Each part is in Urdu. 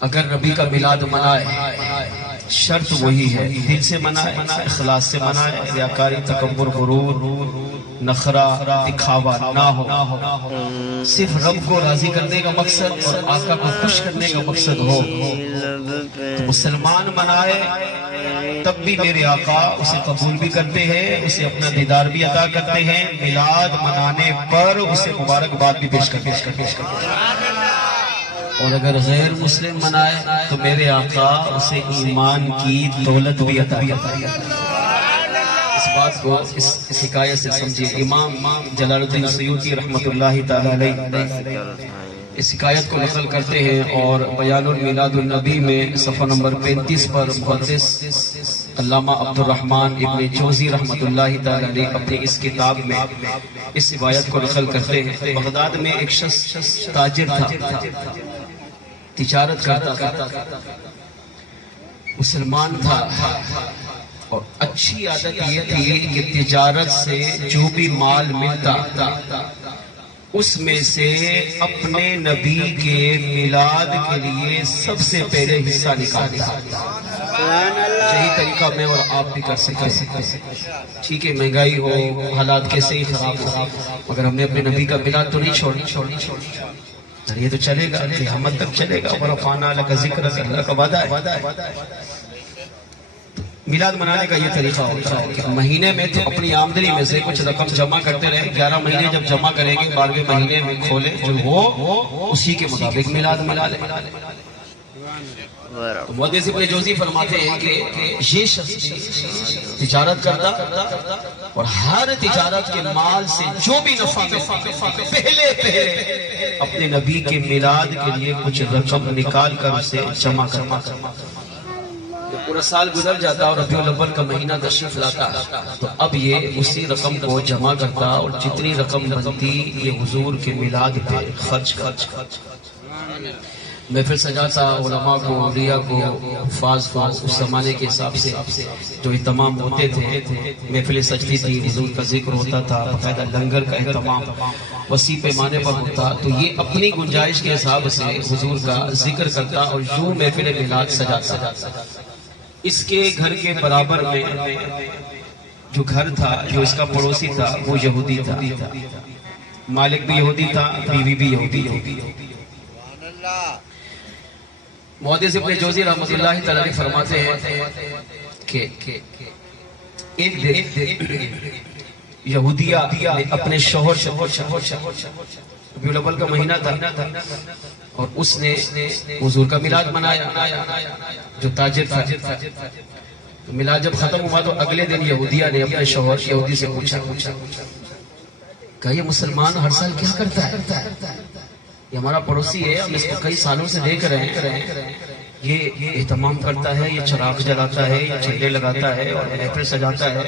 اگر نبی کا میلاد منائے شرط وہی ہے، دل سے منائے، اخلاص سے منائے، ریاکاری، تکبر، غرور، نخرہ، دکھاوا نہ ہو، صرف رب کو راضی کرنے کا مقصد اور آقا کو خوش کرنے کا مقصد ہو تو مسلمان منائے تب بھی میرے آقا اسے قبول بھی کرتے ہیں، اسے اپنا دیدار بھی عطا کرتے ہیں، میلاد منانے پر اسے مبارکباد بھی پیش کرتے ہیں۔ اور اگر غیر مسلم منائے تو میرے آقا اسے ایمان کی دولت بھی عطا کرتے ہیں۔ اس بات کو اس حکایت سے سمجھیے۔ امام جلال الدین سیوطی رحمۃ اللہ تعالی علیہ اس حکایت کو نقل کرتے ہیں اور بیان المیلاد النبی میں صفحہ نمبر 35 پر محدث علامہ عبد الرحمن ابن جوزی رحمۃ اللہ تعالی علیہ اپنی اس کتاب میں اس روایت کو نقل کرتے ہیں۔ بغداد میں ایک شخص تاجر تھا، تجارت کرتا تھا، مسلمان تھا، اور اچھی عادت یہ تھی کہ تجارت سے جو بھی مال ملتا اس میں سے اپنے نبی کے میلاد کے لیے سب سے پہلے حصہ نکالتا۔ یہی طریقہ میں اور آپ بھی کر سکتے ہیں۔ ٹھیک ہے مہنگائی ہو، حالات کیسے ہی خراب ہو، مگر ہم نے اپنے نبی کا میلاد تو نہیں چھوڑنا۔ یہ تو چلے گا، قیامت تک چلے گا، ورفعنا لک ذکرک، اللہ کا وعدہ ہے۔ میلاد منانے کا یہ طریقہ ہوتا ہے کہ مہینے میں تو اپنی آمدنی میں سے کچھ رقم جمع کرتے رہے، 11 مہینے جب جمع کریں گے 12ویں مہینے میں کھولے جو ہو اسی کے مطابق میلاد منا لے۔ محدث ابن جوزی فرماتے ہیں کہ یہ شخص تجارت کرتا اور ہر تجارت کے مال سے جو بھی نفع ملتا پہلے اپنے نبی کے میلاد کے لیے کچھ رقم نکال کر اسے جمع کرتا۔ پورا سال گزر جاتا اور ربیع الاول کا مہینہ تشریف لاتا تو اب یہ اسی رقم کو جمع کرتا اور جتنی رقم بنتی یہ حضور کے میلاد پہ خرچ محفل سجاتا، علماء کو، اولیاء کو، حفاظ کو اس زمانے کے حساب سے جو اہتمام ہوتے تھے، محفل سجتی تھی، حضور کا ذکر ہوتا تھا، باقاعدہ لنگر کا اہتمام وسیع پیمانے پر ہوتا، تو یہ اپنی گنجائش کے حساب سے حضور کا ذکر کرتا اور یوں محفل میلاد سجاتا۔ اس کے گھر کے برابر میں جو گھر تھا، جو اس کا پڑوسی تھا وہ یہودی تھا، مالک بھی یہودی تھا، بیوی بھی یہودی تھی۔ محدث ابن جوزی رحمۃ اللہ تعالی فرماتے ہیں کہ ایک دن یہودیہ نے اپنے شوہر ربیع الاول کا مہینہ تھا اور اس نے حضور کا میلاد منایا، جو تاجر تھا۔ میلاد جب ختم ہوا تو اگلے دن یہودیہ نے اپنے شوہر یہودی سے پوچھا کہ یہ مسلمان ہر سال کیا کرتا ہے؟ یہ ہمارا پڑوسی ہے، ہم اس کو کئی سالوں سے دیکھ رہے ہیں، یہ اہتمام کرتا ہے، یہ چراغ جلاتا ہے، یہ جھنڈے لگاتا ہے اور محفل سجاتا ہے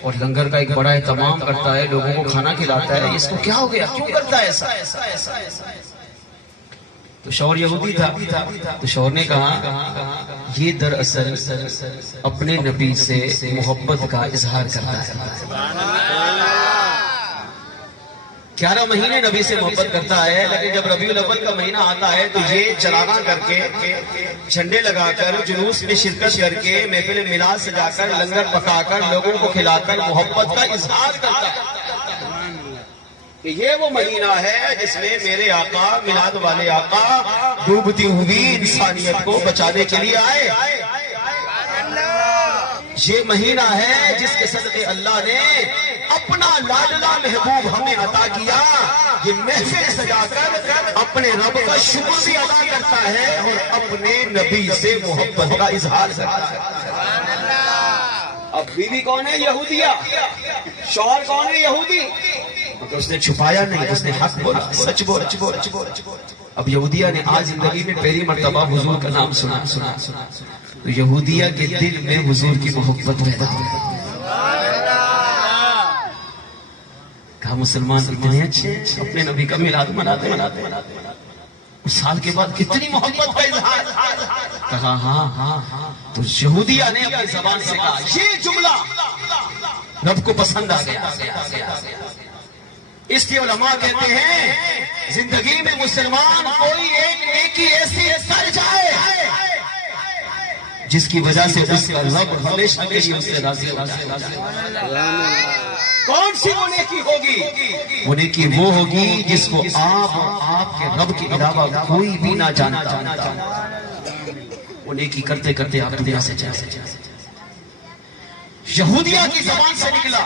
اور لنگر کا ایک بڑا اہتمام کرتا ہے، لوگوں کو کھانا کھلاتا ہے، اس کو کیا ہو گیا، کیوں کرتا ہے ایسا؟ تو شوہر یہودی تھا، تو شوہر نے کہا یہ دراصل اپنے نبی سے محبت کا اظہار کرتا ہے۔ 11 مہینے نبی سے محبت کرتا ہے، لیکن جب ربیع الاول کا مہینہ آتا ہے تو یہ چراغاں کر کے، جھنڈے لگا کر، جلوس میں شرکت کر کے، محفل میلاد سجا کر، لنگر پکا کر، لوگوں کو کھلا کر محبت کا اظہار کرتا ہے کہ یہ وہ مہینہ ہے جس میں میرے آقا، میلاد والے آقا ڈوبتی ہوئی انسانیت کو بچانے کے لیے آئے۔ یہ مہینہ ہے جس کے صدقے اللہ نے اپنا لاڈلا محبوب ہمیں عطا کیا۔ یہ محفل سجا کر اپنے رب کا شکر بھی ادا کرتا ہے اور اپنے نبی سے محبت کا اظہار کرتا ہے۔ اب بیوی کون ہے؟ یہودیہ۔ شوہر کون ہے؟ یہودی۔ اس نے چھپایا نہیں، اس نے حق بولا، سچ بولا۔ اب یہودیہ نے آج زندگی میں پہلی مرتبہ حضور کا نام سنا تو یہودیہ کے دل میں حضور کی محبت پیدا ہوئی۔ کہا مسلمان اتنے اچھے اپنے نبی کا میلاد مناتے سال کے بعد کتنی محبت کا اظہار۔ کہا ہاں۔ تو یہودیہ نے اپنی زبان سے کہا یہ جملہ رب کو پسند آ گیا۔ اس لیے علماء کہتے ہیں زندگی میں مسلمان کوئی ایک نیکی ایسی کر جائے جس کی وجہ سے اس کا رب ہمیشہ کے لیے اس سے راضی ہو جائے. کون سی وہ نیکی ہوگی؟ وہ نیکی وہ ہوگی جس کو آپ کے رب کے علاوہ کوئی بھی نہ جانتا. وہ نیکی کرتے کرتے آپ دنیا سے چلے. یہودیہ کی زبان سے نکلا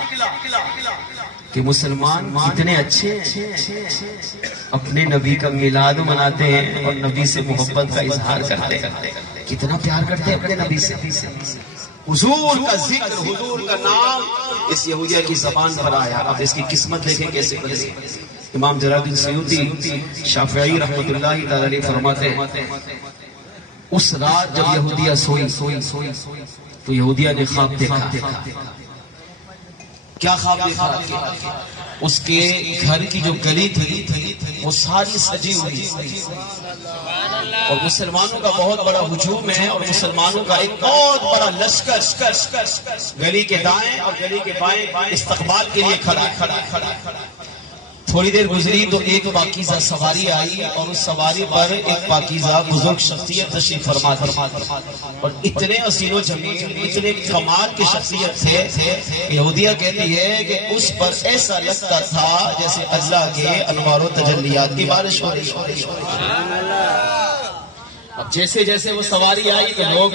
کہ مسلمان کتنے اچھے اپنے نبی کا میلاد مناتے ہیں اور نبی سے محبت کا اظہار کرتے ہیں. کتنا پیار کرتے ہیں اپنے نبی سے. حضور کا ذکر، حضور کا نام اس یہودیہ کی زبان پر آیا. اب اس کی قسمت دیکھیں کیسے بنے. امام جلال الدین سیوطی شافعی رحمۃ اللہ تعالی علیہ فرماتے ہیں اس رات جب یہودیہ سوئی تو یہودیہ نے خواب دیکھا. کیا خواب دیکھا؟ اس کے گھر کی جو گلی تھی وہ ساری سجی ہوئی اور مسلمانوں کا بہت بڑا ہجوم ہے اور مسلمانوں کا ایک بہت بڑا لشکر گلی کے دائیں اور گلی کے بائیں استقبال کے لیے کھڑا. تھوڑی دیر گزری تو ایک پاکیزہ سواری آئی اور اس سواری پر ایک پاکیزہ بزرگ شخصیت تشریف فرما اور اتنے حسین و جمیل، اتنے کمال کی شخصیت تھے. یہودیہ کہتی ہے کہ اس پر ایسا لگتا تھا جیسے اللہ کے انوار و تجلیات کی بارش ہو رہی. اب جیسے جیسے وہ سواری آئی تو لوگ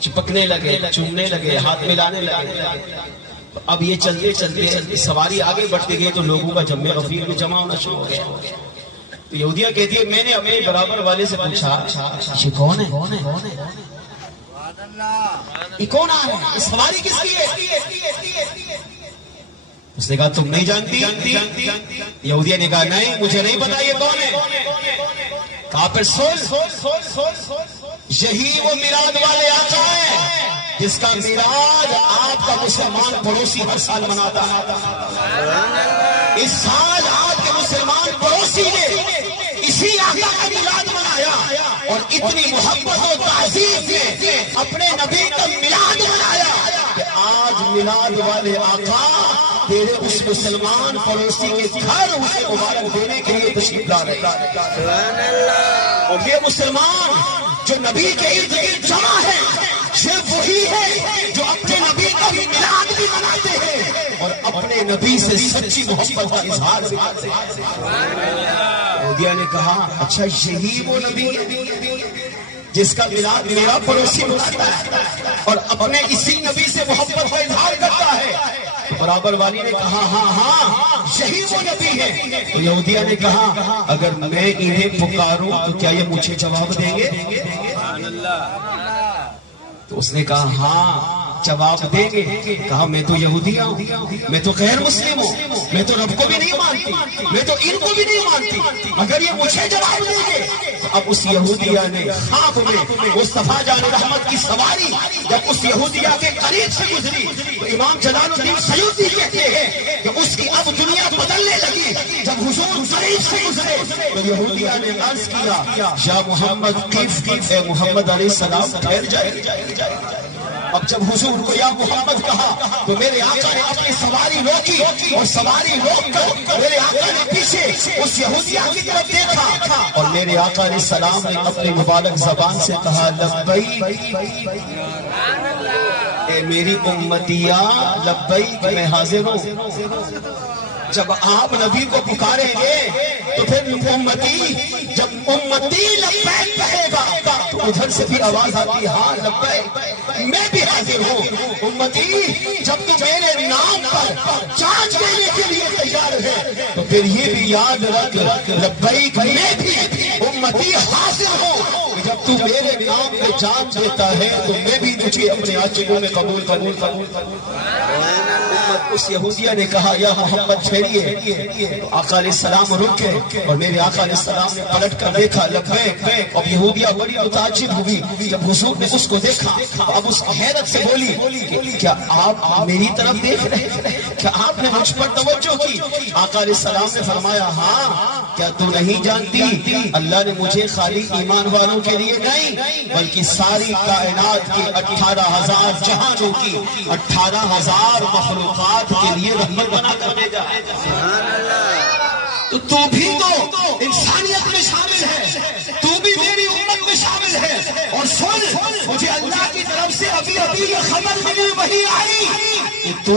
چپکنے لگے، چومنے لگے، ہاتھ ملانے لگے. اب یہ چلتے چلتے سواری آگے بڑھتے گئے تو لوگوں کا جمع غفیر میں جمع ہونا شروع ہو گیا. تو یہودیہ کہتی ہے میں نے اپنے برابر والے سے پوچھا یہ کون ہے؟ یہ کون آ رہا ہے؟ سواری کس کی ہے؟ اس نے کہا تم نہیں جانتی؟ یہودیہ نے کہا نہیں مجھے نہیں پتا یہ کون ہے. کہا پھر سن یہی وہ میلاد والے آقا ہے جس کا میلاد آپ کا مسلمان پڑوسی ہر سال مناتا ہے. اس سال آپ کے مسلمان پڑوسی نے اسی آقا کا میلاد منایا اور اتنی محبت و تعظیم سے اپنے نبی کا میلاد منایا کہ آج میلاد والے آقا تیرے اس مسلمان پڑوسی کے گھر اسے مبارک دینے کے لیے تشریف لا رہے ہیں. اور یہ مسلمان جو نبی کے ارد گرد جمع ہے یہ وہی ہے جو اپنے نبی کا میلاد بھی مناتے ہیں اور اپنے نبی سے سچی محبت کا اظہار بھی کرتے ہیں. یہودیہ نے کہا اچھا یہی وہ نبی ہے جس کا میلاد میرا پڑوسی مناتا ہے اور اپنے اسی نبی سے محبت کا اظہار کرتا ہے. برابر والی نے کہا ہاں یہی وہ نبی ہے. تو یہودیہ نے کہا اگر میں انہیں پکاروں تو کیا یہ مجھے جواب دیں گے؟ تو اس نے کہا ہاں جواب دیں گے. کہا میں تو یہودیہ ہوں، میں تو غیر مسلم ہوں، میں تو رب کو بھی نہیں مانتی، میں تو ان کو بھی نہیں مانتی، اگر یہ مجھے جواب دیں گے. اب اس یہودیہ نے خواب میں مصطفیٰ جان رحمت کی سواری جب اس یہودیہ کے قریب سے گزری تو امام جلال الدین سیوطی کہتے ہیں کہ اس کی اب دنیا بدلنے لگی. جب حضور قریب سے گزرے تو یہودیہ نے عرض کیا یا محمد قف، اے محمد علیہ السلام ٹھہر جائے. اب جب حضور کو یا محمد کہا تو میرے آقا نے اپنی سواری روکی اور سواری روک کر میرے آقا نے پیچھے اس یہودیہ کی طرف دیکھا اور میرے آقا علیہ السلام نے اپنی مبارک زبان سے کہا لبیک اے میری امتیہ، لبیک میں حاضر ہوں. جب آپ نبی کو پکاریں گے تو پھر امتی، جب امتی لبیک کہے گا تو ادھر سے بھی آواز آتی ہاں لبیک میں بھی حاضر ہوں. امتی جب تو میرے نام پر جان دینے کے لیے تیار ہے تو پھر یہ بھی یاد رکھ لبیک میں بھی امتی حاضر ہوں. جب تو میرے نام پہ جان دیتا ہے تو میں بھی تجھے اپنے عاشقوں میں قبول کروں. اس یہودیہ نے کہا یا محمد چھیڑیے. تو آقا علیہ السلام رک گئے اور میرے آقا علیہ السلام نے پلٹ کر دیکھا لبیک. اب یہودیہ بڑی متعجب ہوئی جب حضور نے اس کو دیکھا. اب اس کی حیرت سے بولی کیا آپ میری طرف دیکھ رہے ہیں؟ کیا آپ نے مجھ پر توجہ کی؟ آقا علیہ السلام نے فرمایا ہاں، کیا تو نہیں جانتی اللہ نے مجھے خالی ایمان والوں کے لیے نہیں بلکہ ساری کائنات کی 18,000 جہانوں کی 18,000 مخلوقات کے لیے رحمت بنا کر بھیجا ہے. تو بھی تو انسانیت میں شامل ہے، تو بھی میری امت میں شامل ہے. اور سن، مجھے اللہ ابھی ابھی یہ خبر ملی وہی آئی کہ تو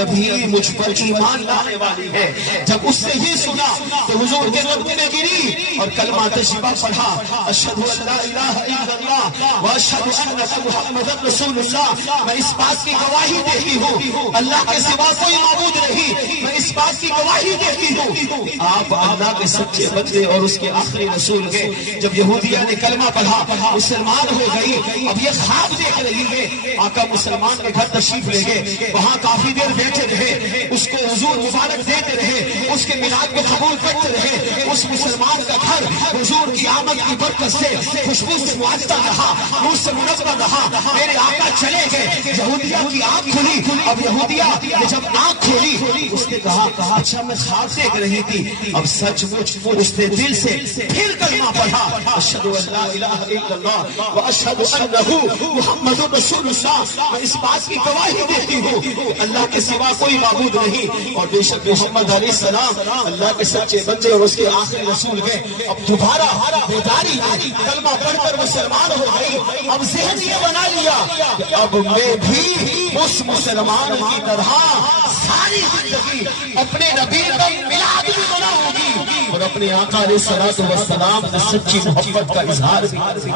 ابھی مجھ پر ایمان لانے والی ہے. جب اس سے یہ سنا تو حضور کے رضوے میں گری اور کلمہ طیبہ پڑھا, اشہد ان لا الہ الا اللہ واشہد انک محمد رسول اللہ. میں اس بات کی گواہی دیتی ہوں اللہ کے سوا کوئی معبود نہیں. میں اس بات کی گواہی دیتی ہوں آپ اللہ کے سچے بندے اور اس کے آخری رسول ہیں. جب یہودیہ نے کلمہ پڑھا مسلمان ہو گئی. اب یہ خواب دیکھ رہی ہے. آقا مسلمان کے گھر تشریف لے گئے, وہاں کافی دیر بیٹھے رہے, اس کو حضور مبارک دیتے رہے, اس کے میلاد کو قبول کرتے رہے. اس مسلمان کا گھر حضور کی آمد کی برکت سے خوشبو سے معطر رہا, نور سے منور رہا. میرے آقا چلے گئے, یہودیہ کی آنکھ کھلی. اب یہودیہ نے جب آنکھ کھولی اس نے کہا اچھا میں خواب دیکھ رہی تھی, اب سچ مچ اس نے دل سے پھر کلمہ پڑھا, اشہد ان لا الہ الا اللہ واشہد انہ محمد رسول اللہ. میں اس بات کی گواہی دیتی ہوں اللہ کے سوا کوئی معبود نہیں اور بے شک محمد علیہ السلام اللہ کے سچے بندے اور اس کے آخری رسول ہیں. اب دوبارہ بیداری آئی, کلمہ پڑھ کر مسلمان ہو گئی. اب ذہن یہ بنا لیا کہ اب میں بھی اس مسلمان کی طرح ساری زندگی اپنے نبی کا میلاد بھی مناؤں گی اور اپنے آقا علیہ الصلوۃ والسلام سے سچی محبت کا اظہار بھی.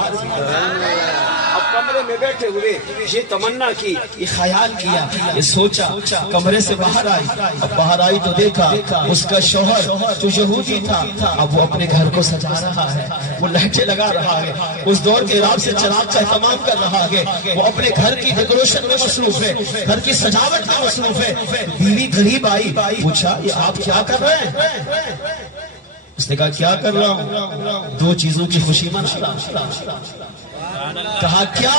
اب کمرے میں بیٹھے ہوئے یہ تمنا کی, یہ خیال کیا, یہ سوچا, کمرے سے باہر آئی. اب باہر آئی تو دیکھا اس کا شوہر جو یہودی تھا اب وہ اپنے گھر کو سجا رہا ہے, وہ لائٹیں لگا رہا ہے, اس دور کے حساب سے چراغ کا اہتمام کر رہا ہے, وہ اپنے گھر کی ڈیکوریشن میں مصروف ہے, گھر کی سجاوٹ میں مصروف ہے. بیوی قریب آئی, پوچھا یہ آپ کیا کر رہے ہیں؟ اس نے کہا کیا کر رہا ہوں, دو چیزوں کی خوشی منا رہا ہوں. کہا کیا؟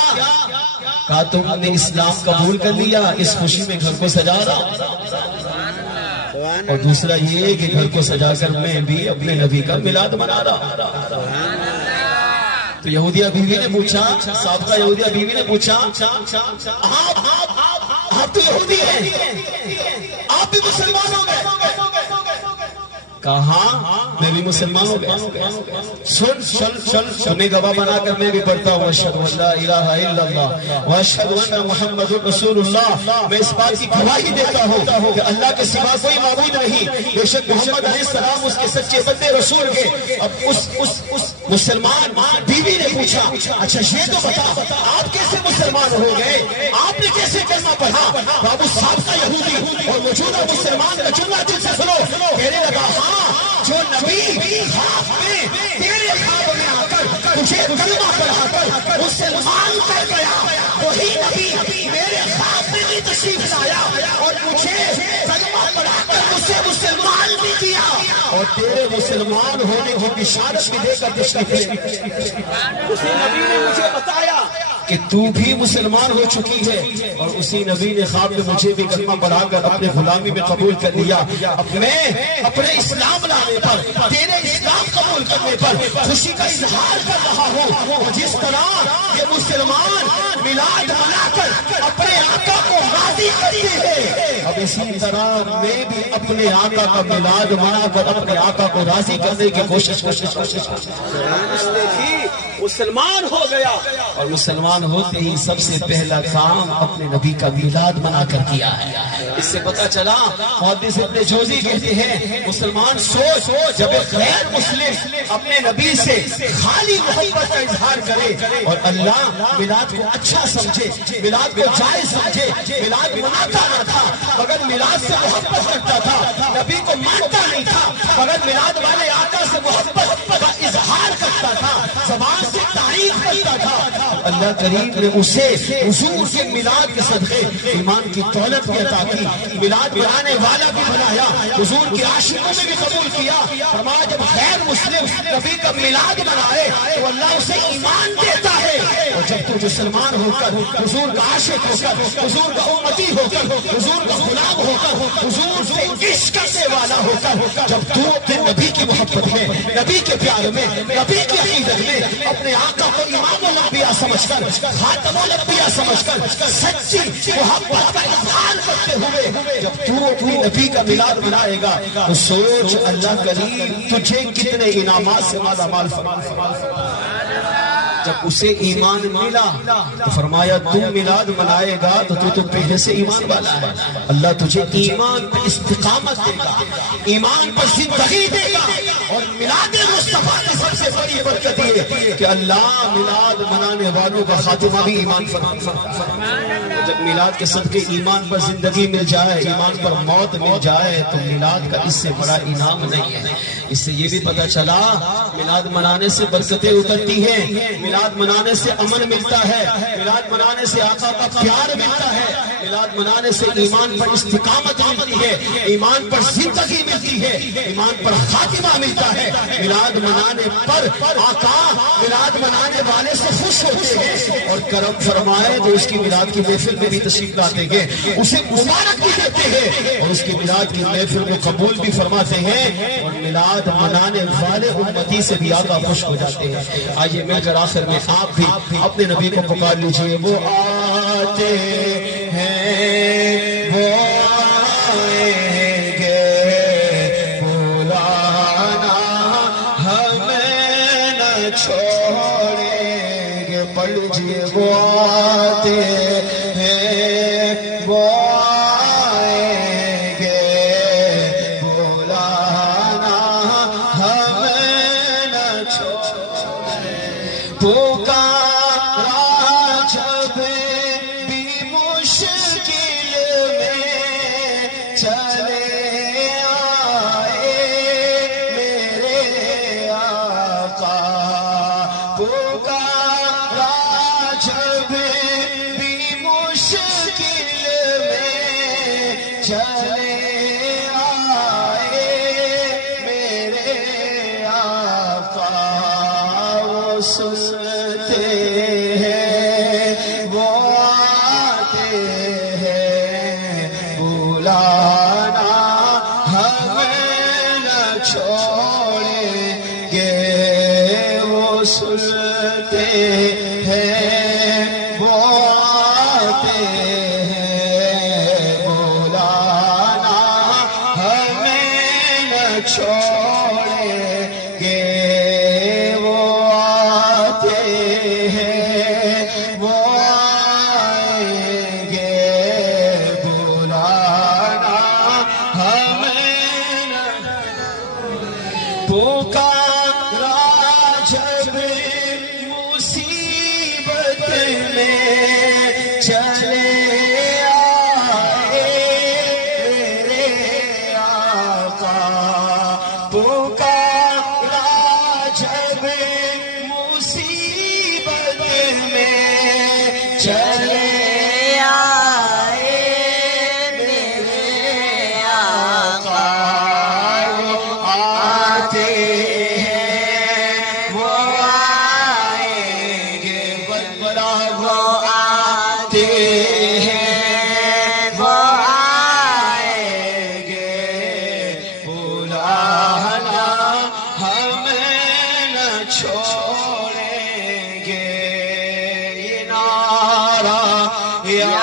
کہا تم نے اسلام قبول کر لیا, اس خوشی میں گھر کو سجا رہا, اور دوسرا یہ کہ گھر کو سجا کر میں بھی اپنے نبی کا میلاد منا رہا. تو یہودیہ بیوی نے پوچھا, سابقہ یہودیہ بیوی نے پوچھا آپ تو یہودی ہیں, آپ بھی مسلمان ہو گئے؟ کہاں میں بھی مسلمان ہو گیا. سن گواہ بنا کر میں بھی پڑھتا ہوں اشہد ان لا الہ الا اللہ واشہد ان محمد رسول اللہ. میں اس بات کی گواہی دیتا ہوں کہ اللہ کے سوا کوئی معبود نہیں, بے شک محمد علیہ السلام اس کے سچے بندے رسول ہیں. اب اس مسلمان بیوی نے پوچھا اچھا یہ تو بتا آپ کیسے مسلمان ہو گئے, آپ نے کیسے کلمہ پڑھا؟ بابو سابقہ یہودی اور موجودہ مسلمان کا جملہ دل سے سنو. کہنے لگا جو نبی خواب میں تیرے خواب میں آ کر تجھے کلمہ پڑھا کر مسلمان کر گیا, وہی نبی میرے خواب میں بھی تشریف لایا اور مجھے کلمہ پڑھا کر مجھے مسلمان بھی کیا, اور تیرے مسلمان ہونے کی بشارت بھی دے کر تشریف لے. اسی نبی نے مجھے بتایا کہ تو بھی مسلمان ہو چکی ہے, اور اسی نبی نے خواب میں مجھے بھی کلمہ پڑھا کر اپنے غلامی میں قبول کر لیا. اب میں اپنے اسلام لانے پر, تیرے اسلام قبول کرنے پر خوشی کا اظہار کر رہا ہوں. جس طرح یہ مسلمان میلاد منا کر اپنے آقا کو راضی کرتے ہیں, اب اسی طرح میں بھی اپنے آقا کا میلاد منا کر اپنے آقا کو راضی کرنے کی کوشش اس نے بھی مسلمان ہو گیا. اور مسلمان ہوتے ہی سب سے پہلا کام اپنے نبی کا میلاد منا کر کیا ہے. اس سے پتا چلا, محدث ابن جوزی کہتے ہیں مسلمان سوچ جب ایک غیر مسلم اپنے نبی سے خالی محبت کا اظہار کرے اور اللہ میلاد کو اچھا سمجھے, میلاد کو جائز سمجھے, میلاد مناتا نہ تھا مگر میلاد سے محبت کرتا تھا, نبی کو مانتا نہیں تھا مگر میلاد والے آقا سے محبت کا اظہار کرتا تھا, زبان سے تعریف کرتا تھا, اللہ کریم نے اسے حضور کے میلاد کے صدقے ایمان کی دولت بھی عطا کی, میلاد منانے والا بھی بنایا, حضور کے عاشقوں میں بھی قبول کیا. فرمایا جب غیر مسلم نبی کا میلاد منائے تو اللہ اسے ایمان دیتا ہے, اور جب تو مسلمان ہو کر حضور کا عاشق ہو کر, حضور کا امتی ہو کر, حضور کا غلام ہو کر, حضور سے عشق کرنے والا ہو کر, جب تو اپنے نبی کی محبت میں, نبی کے پیار میں, نبی کی عقیدت میں اپنے آقا کو امام الانبیاء سمجھ کر, خاتم الانبیاء سمجھ کر سچی محبت کا اظہار کرتے ہوئے جب تو اپنی نبی کا میلاد منائے گا تو سوچ اللہ کریم تجھے کتنے انعامات سے مالا مال فرمائے. جب اسے ایمان ملا تو فرمایا تو میلاد منائے گا تو پہلے سے ایمان والا ہے، اللہ تجھے ایمان پر استقامت دے گا، ایمان پر زندگی دے گا۔ اور میلاد مصطفیٰ کی سب سے بڑی برکت یہ کہ اللہ میلاد منانے والوں کا خاتمہ بھی ایمان پر جب میلاد کے صدقے ایمان پر زندگی مل جائے، ایمان پر موت مل جائے، تو میلاد کا اس سے بڑا انعام نہیں ہے۔ اس سے یہ بھی پتہ چلا میلاد منانے سے برکتیں اترتی ہیں، میلاد منانے سے امن ملتا ہے، میلاد منانے سے آقا کا پیار ملتا ہے، میلاد منانے سے ایمان پر استقامت ملتی ہے، ایمان پر زندگی ملتی ہے، ایمان پر خاتمہ ملتا ہے۔ میلاد منانے پر آقا میلاد منانے والے سے خوش ہوتے ہیں اور کرم فرمائے تو اس کی میلاد کی محفل میں بھی تشریف لاتے ہیں، اسے مبارک بھی دیتے ہیں اور اس کی میلاد کی محفل میں قبول بھی فرماتے ہیں، اور میلاد منانے والے امتی سے بھی آقا خوش ہو جاتے ہیں۔ آئیے مل کر آخر میں آپ بھی اپنے نبی کو پکار لیجئے۔ وہ آتے ہیں وہ آئیں گے، بلانا ہمیں نہ چھوڑیں گے، پڑھ لیجئے۔ وہ آتے ہیں وہ آئیں گے، بلانا ہمیں نہ چھوڑیں، پکارا جب بھی مشکل میں چلے آئے میرے آقا، پکارا جب بھی مشکل میں چلے آئے میرے آقا، وہ سنتے ہیں وہ آتے ہیں، بلانا ہمیں نہ چھوڑیں گے، وہ سنتے ہیں وہ آتے ہیں، بلانا ہمیں نہ چھوڑیں گے، وہ آتے ہیں وہ آئیں گے، بلانا ہمیں نہ پکارا جب مصیبت میں چلے آئے میرے آقا، پکارا جب مصیبت میں چلے آئے میرے آقا، وہ آتے ہیں وہ آئیں گے، بڑا وہ آتے ہیں وہ آئیں گے، بلانا ہمیں نہ چھوڑیں گے، یہ نعرہ یا